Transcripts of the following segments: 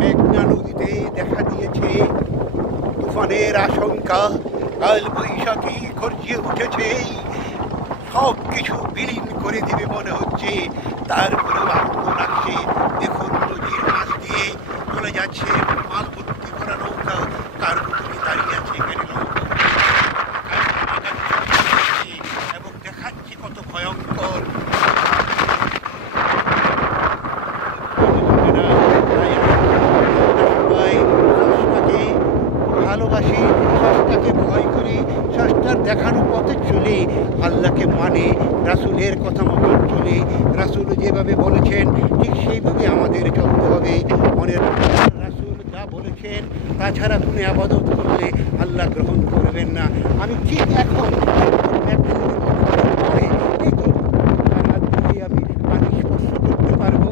মেঘনা নদীতে দেখা দিয়েছে তুফানের আশঙ্কা, কাল বৈশাখী গর্জে উঠেছে, সব কিছু বিলীন করে দেবে মনে হচ্ছে। তারপরেও আনন্দ লাগছে। দেখুন নদীর মাছ দিয়ে চলে যাচ্ছে মাল ভর্তি করা নৌকা, তার উপরে দাঁড়িয়ে আছে এখানে নৌকা এবং দেখাচ্ছে কত ভয়ঙ্কর। ভালোবাসি, ষষ্ঠাকে ভয় করি, ষষ্ঠার দেখানো পথে চলে, আল্লাহকে মানে, রাসূলের কথা মতো চলে। রাসূল যেভাবে বলেছেন ঠিক সেইভাবে আমাদের চলতে হবে। মনের রাসূল যা বলেছেন তাছাড়া তুমি আবাদত করলে আল্লাহ গ্রহণ করবেন না। আমি ঠিক এখন এই তো হাত দিয়ে আমি পানি স্পর্শ করতে পারবো।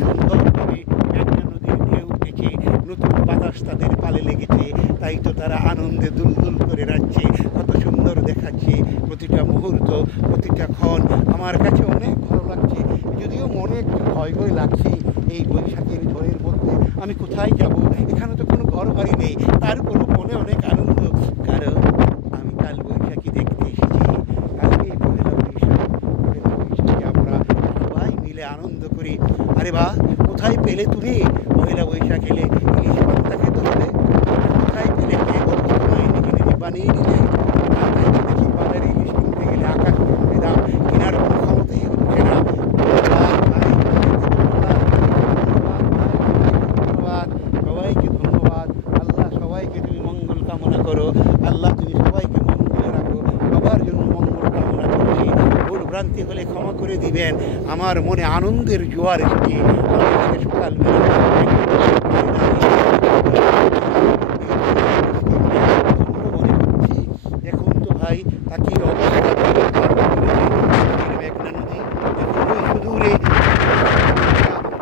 সুন্দরভাবে মেঘনা নদীর ঢেউ উঠেছে, নতুন বাতাস তাদের পালে লেগেছে, তাই তো তারা আনন্দে দুলদুল করে নাচছে। কত সুন্দর দেখাচ্ছে প্রতিটা মুহূর্ত, প্রতিটা ক্ষণ আমার কাছে অনেক ভালো লাগছে। যদিও মনে একটু ভয় ভয় লাগছে এই বৈশাখের ঝড়ের মধ্যে আমি কোথায় যাব, এখানে তো কোনো ঘর বাড়ি নেই, তারপরও মনে অনেক আনন্দ, কারণ আমি কাল বৈশাখী দেখতে এসেছি। কালকে পহেলা বৈশাখী আমরা সবাই মিলে আনন্দ করি। আরে বাহ, কোথায় পেলে তুমি পহেলা বৈশাখ এলে ইলিশ পান্তা খেতে হবে? কোথায় পেলে কে বলছো তোমায় নিজে নিজে বানিয়ে নিলে? দেখি বাজারে ইলিশ কিনতে গেলে আকাশ দাম, কেনার কোনো ক্ষমতাই হচ্ছে না। ধন্যবাদ, সবাইকে ধন্যবাদ। আল্লাহ সবাইকে তুমি মঙ্গল কামনা করো, আল্লাহ তুমি সবাইকে মঙ্গলে রাখো, সবার জন্য মঙ্গল কামনা করছি। ভুল ভ্রান্তি হলে ক্ষমা করে দিবেন। আমার মনে আনন্দের জোয়ার এসেছে। আমি সকালবেলা দেখুন তো ভাই, তাকে অবস্থা মেঘনা নদী সুদূরে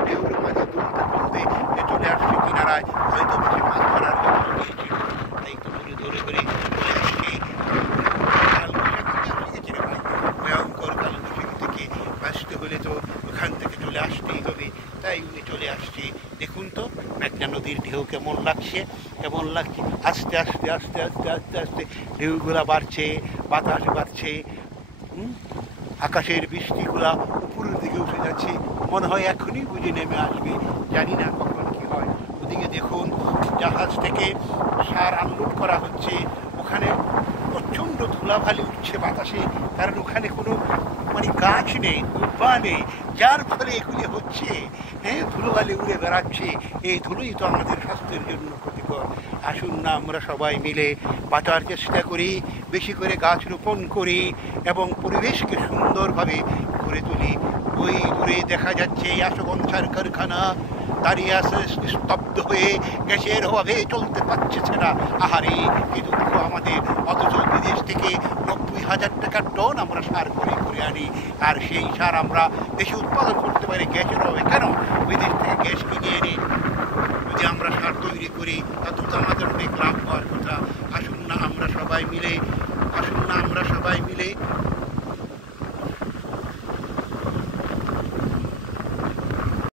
ঢেউর মাঝে দুলতে দুলতে চলে আসছে কিনারায়। হয়তো বেশি মাছ ধরার জন্য গিয়েছিল, তাই তো ধরে ধরে চলে আসছে। ভয়ঙ্কর কালবৈশাখী থেকে বাঁচতে হলে তো ওখান থেকে চলে আসতেই হবে, তাই উনি চলে আসছে। দেখুন তো মেঘনা নদীর ঢেউ কেমন লাগছে, কেমন লাগছে। আস্তে আস্তে আস্তে আস্তে আস্তে আস্তে ঢেউগুলা বাড়ছে, বাতাস বাড়ছে, আকাশের বৃষ্টিগুলা উপরের দিকে উঠে যাচ্ছে। মনে হয় এখনই বুঝে নেমে আসবে, জানি না কখন কি হয়। ওদিকে দেখুন জাহাজ থেকে সার আনলোড করা হচ্ছে, ওখানে প্রচণ্ড ধুলাবালি উঠছে বাতাসে, কারণ ওখানে কোনো গাছ নেই, উদ্ভা নেই, যার ফলে এগুলি হচ্ছে। হ্যাঁ, ধুলোবালি উড়ে বেড়াচ্ছে, এই ধুলোই তো আমাদের স্বাস্থ্যের জন্য ক্ষতিকর। আসুন না আমরা সবাই মিলে বাঁচার চেষ্টা করি, বেশি করে গাছ রোপণ করি এবং পরিবেশকে সুন্দরভাবে গড়ে তুলি। ওই দূরে দেখা যাচ্ছে আশগন্ধার কারখানা দাঁড়িয়ে আছে স্তব্ধ হয়ে, গ্যাসের অভাবে চলতে পারছে না। আহারে, এই দুঃখ আমাদের। অথচ বিদেশ থেকে 90,000 টাকার টন আমরা সার করে আনি, আর সেই সার আমরা দেশে উৎপাদন করতে পারি গ্যাসের অভাবে। কেন? বিদেশ থেকে গ্যাস কিনে এনে যদি আমরা সার তৈরি করি, তাতে তো আমাদের